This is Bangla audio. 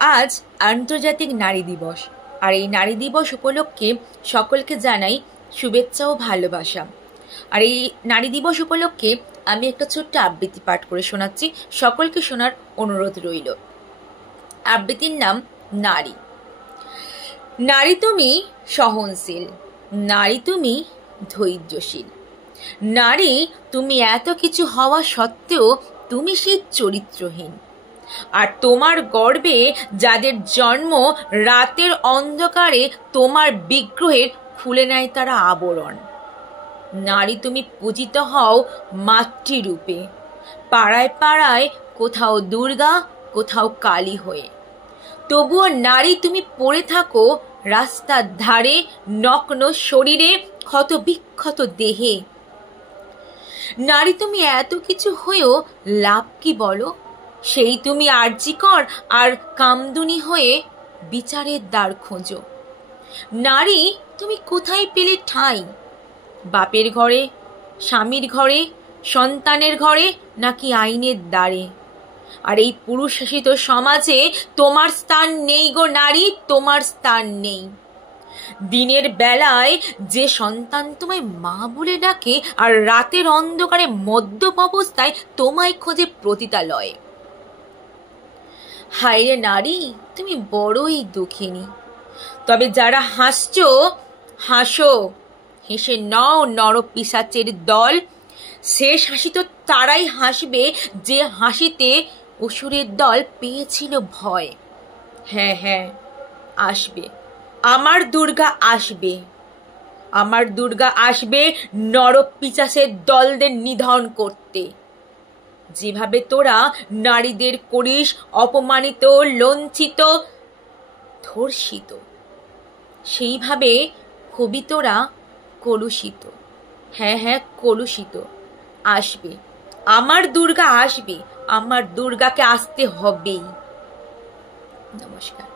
আজ আন্তর্জাতিক নারী দিবস। আর এই নারী দিবস উপলক্ষে সকলকে জানাই শুভেচ্ছা ও ভালোবাসা। আর এই নারী দিবস উপলক্ষে আমি একটা ছোট্ট আবৃত্তি পাঠ করে শোনাচ্ছি, সকলকে শোনার অনুরোধ রইল। আবৃত্তির নাম নারী। নারী তুমি সহনশীল, নারী তুমি ধৈর্যশীল, নারী তুমি এত কিছু হওয়া সত্ত্বেও তুমি সেই চরিত্রহীন। আর তোমার গর্বে যাদের জন্ম, রাতের অন্ধকারে তোমার বিগ্রহের খুলে নেয় তারা আবরণ। নারী তুমি পূজিত হও মাতৃরূপে, পাড়ায় পাড়ায় কোথাও দুর্গা, কোথাও কালী হয়ে। তবুও নারী তুমি পড়ে থাকো রাস্তার ধারে, নগ্ন শরীরে, ক্ষত বিক্ষত দেহে। নারী তুমি এত কিছু হয়েও লাভ কি বলো? সেই তুমি আরজিকর আর কামদুনি হয়ে বিচারের দ্বার খোঁজো। নারী তুমি কোথায় পেলে ঠাঁই? বাপের ঘরে, স্বামীর ঘরে, সন্তানের ঘরে, নাকি আইনের দ্বারে? আর এই পুরুষ শাসিত সমাজে তোমার স্থান নেই গো নারী, তোমার স্থান নেই। দিনের বেলায় যে সন্তান তোমায় মা বলে ডাকে, আর রাতের অন্ধকারে মদ্যপ অবস্থায় তোমায় খোঁজে প্রতিতালয়ে। হায়রে নারী, তুমি বড়ই দুঃখিনী। তবে যারা হাসছো, হাসো, হেসে নও নরপিশাচের দল। শেষ হাসি তো তারাই হাসবে যে হাসিতে অসুরের দল পেয়েছিল ভয়। হ্যাঁ হ্যাঁ, আসবে, আমার দুর্গা আসবে, আমার দুর্গা আসবে নরপিশাচের দলদের নিধন করতে। যেভাবে তোরা নারীদের করিস অপমানিত, লঞ্ছিত, ধর্ষিত, সেইভাবে হবি তোরা কলুষিত। হ্যাঁ হ্যাঁ, কলুষিত। আসবে, আমার দুর্গা আসবে, আমার দুর্গাকে আসতে হবেই। নমস্কার।